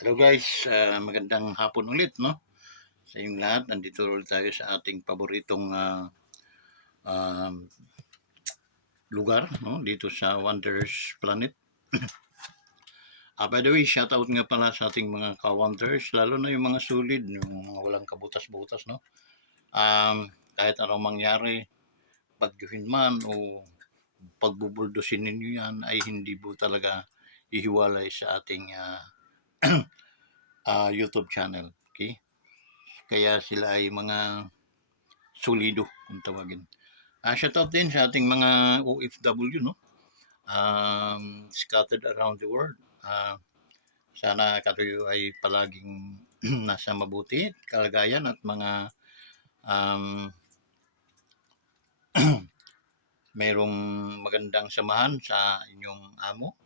Hello guys, magandang hapon ulit no sa inyong lahat. Nandito ulit tayo sa ating paboritong um, lugar no dito sa Wonders Planet. By the way, shout out nga pala sa ating mga ka-wonders, lalo na yung mga solid, yung mga walang kabutas-butas no. Kahit anong mangyari, bagyuhin man o pagbubuldosin ninyo yan ay hindi po talaga ihiwalay sa ating YouTube channel. Okay? Kaya sila ay mga solido kung tawagin. Shoutout din sa ating mga OFW, no? Scattered around the world. Sana kayo ay palaging nasa mabuti kalagayan at mga um, mayroong magandang samahan sa inyong amo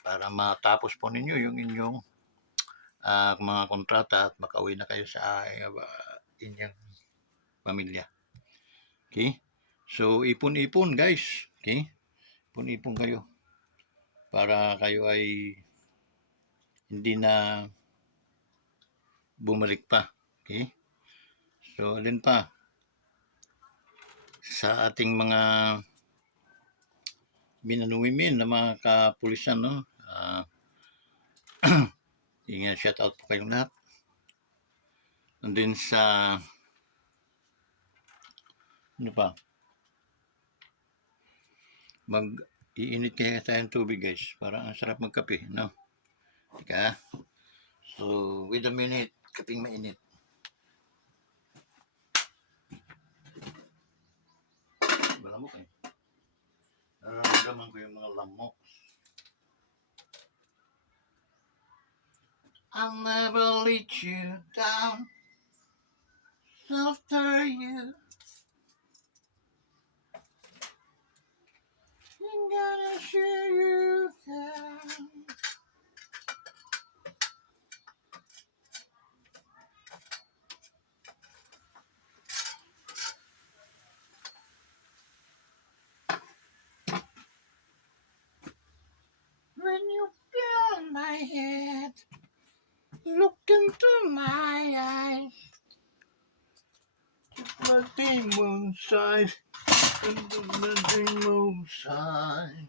para matapos po ninyo yung inyong mga kontrata at makauwi na kayo sa inyong pamilya. Okay? So, ipon-ipon guys. Okay? Ipon-ipon kayo para kayo ay hindi na bumalik pa. Okay? So, alin pa? Sa ating mga minanuwimin na mga kapulisan, no? Shout out po kayong lahat. And then sa ano pa? Iinit kaya tayo ng tubig guys. Para ang sarap magkape, no? Tika. So, wait a minute. Kaping mainit. Malamok eh. Nararamdaman ko yung mga lamok. I'll never let you down after you. I'm gonna show you down. When you turn my head, look into my eyes, just like the moonshine, the moonshine.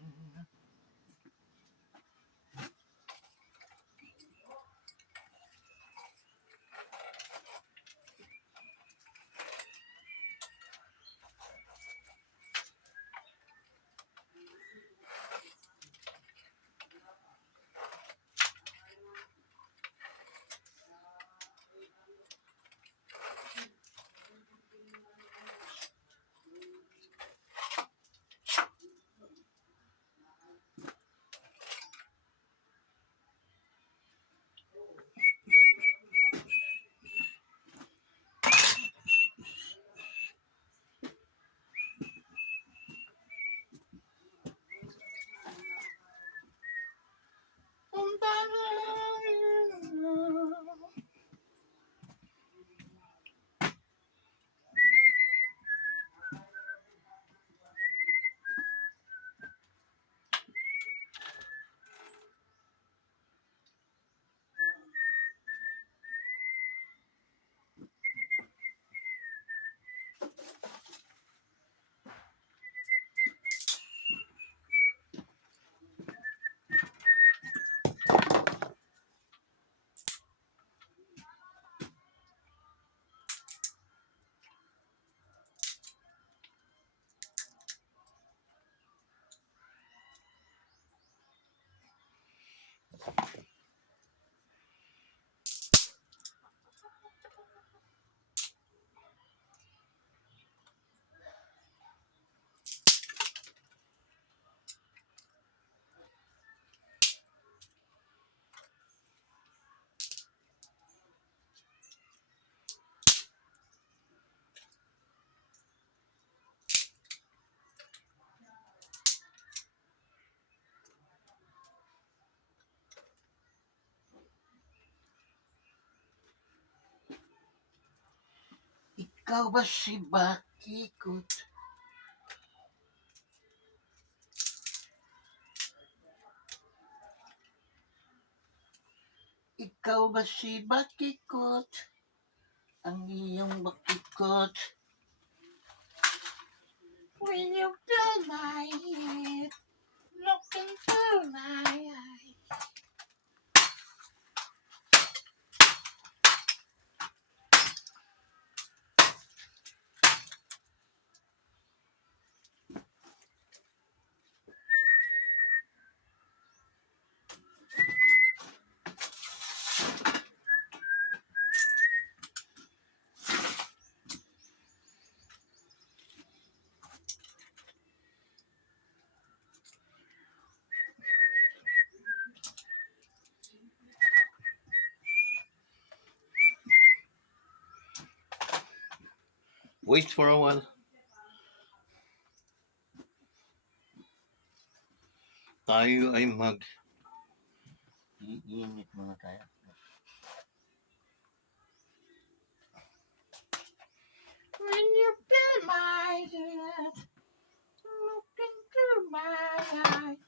Ikaw ba si Bakikot? Ikaw ba si Bakikot? Ang iyong bakikot. When you feel my head, look into my eyes. Wait for a while. Tayo ay iinit muna tayo. When you feel my head, look into my eyes.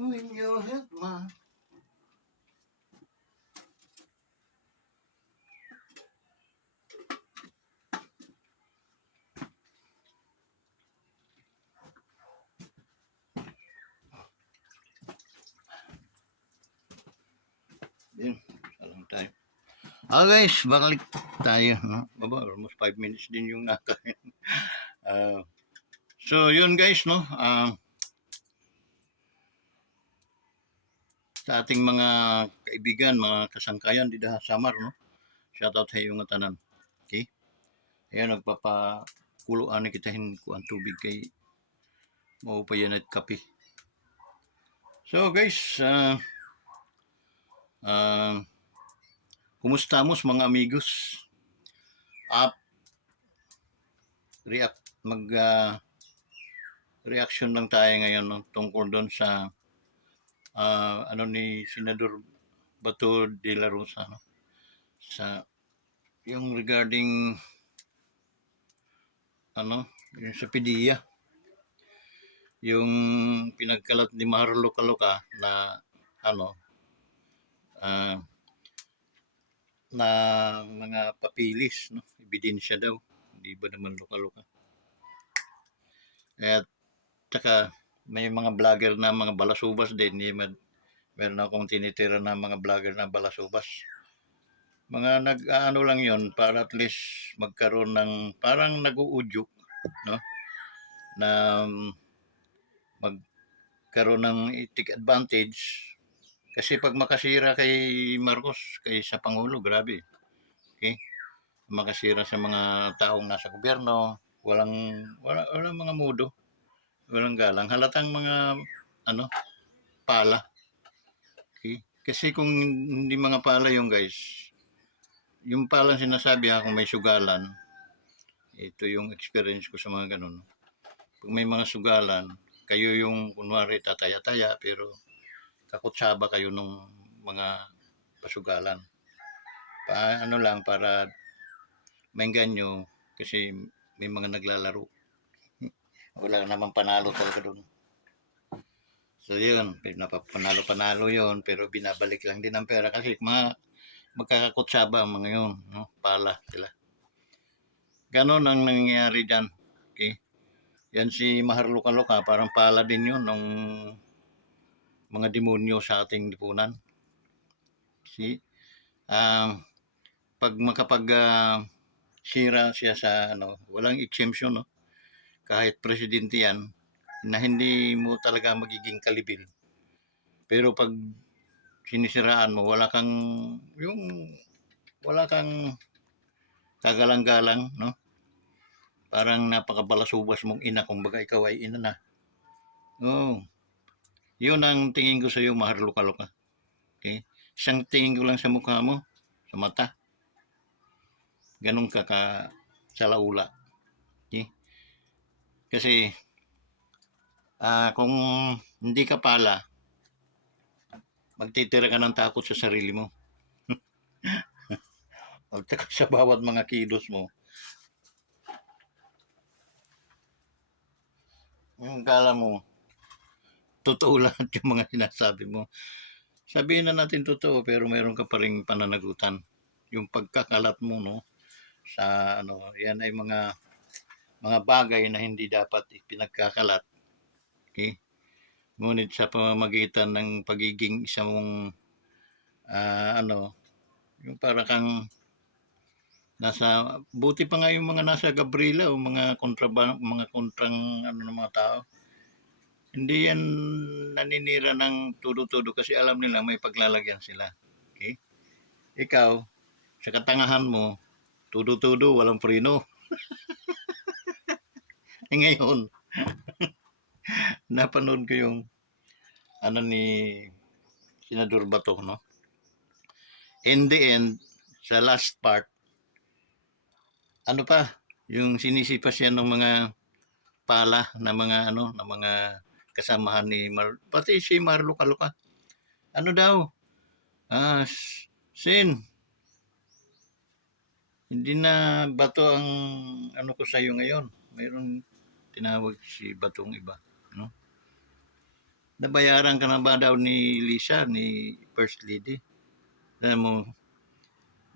When you hit my... Yun, salang tayo. Guys, balik tayo. No? Baba, almost 5 minutes din yung nakain. So, yun guys, no? Sa ating mga kaibigan, mga kasangkayan di sa Samar, no? Shoutout sa iyo nga tanan. Okay? Ayan, nagpapakuluan na kita ko ang tubig kay maupayan at kape. So guys, kumusta mos mga amigos? Reaction lang tayo ngayon, no? Tungkol doon sa ano ni Senador Bato de la Rosa, no? Sa yung regarding ano, yung sa PDEA, yung pinagkalat ni Marlo Caloca na ano, na mga papilis, no? Ebidensya daw, hindi ba naman luka-luka. At saka may mga vlogger na mga balasubas din, meron akong tinitira na mga vlogger na balasubas. Mga nag-ano lang yon para at least magkaroon ng parang nag-uudyok, no? Na magkaroon ng take advantage. Kasi pag makasira kay Marcos, kay sa Pangulo, grabe. Okay? Makasira sa mga taong nasa gobyerno, walang mga mudo, walang galang. Halatang mga ano, pala. Okay? Kasi kung hindi mga pala yung guys, yung palang sinasabi kung may sugalan, ito yung experience ko sa mga ganun. Pag may mga sugalan, kayo yung kunwari tataya-taya pero kakutsaba kayo nung mga pasugalan. Ano lang para maingganyo kasi may mga naglalaro. Wala namang panalo talaga doon. So yun, napapanalo-panalo yun pero binabalik lang din ang pera kasi mga magkakakutsaba ang mga yun, no? Pala sila. Ganon ang nangyayari dyan. Okay? Yan si Maharluka-Luka, parang pala din yun ng mga demonyo sa ating lipunan. See? Um, pag makapag sira siya sa ano, walang exemption, no? Kahit presidente yan, na hindi mo talaga magiging kalibil. Pero pag sinisiraan mo, yung, wala kang kagalang-galang, no? Parang napakabalasubas mong ina, kumbaga ikaw ay ina na. Oh, yun ang tingin ko sa iyo, Maharluka-Luka. Okay? Isang tingin ko lang sa mukha mo, sa mata, ganun ka salaula. Okay? Kasi, kung hindi ka pala, magtitira ka ng takot sa sarili mo. Magtaka sa bawat mga kilos mo. Yung kala mo, totoo lahat yung mga sinasabi mo. Sabihin na natin totoo, pero mayroon ka pa rin pananagutan. Yung pagkakalat mo, no, sa ano, yan ay mga bagay na hindi dapat ipinagkakalat. Okay? Ngunit sa pamamagitan ng pagiging isang ano, yung para kang buti pa nga yung mga nasa Gabriela o mga kontrang ano ng mga tao. Hindi yan naninira ng tudo-tudo kasi alam nila may paglalagyan sila. Okay? Ikaw, sa katangahan mo, tudo-tudo, walang preno. Ngayon, napanood ko yung ano ni Senador Bato, no? In the end, sa last part, ano pa, yung sinisipas siya ng mga pala na mga ano, na mga kasamahan ni pati si Marluka-Luka. Ano daw? Sin, hindi na Bato ang ano ko sa iyo ngayon. Mayroong tinawag si Batong iba, no? Nabayaran ka na ba daw ni Lisa, ni First Lady? Alam mo,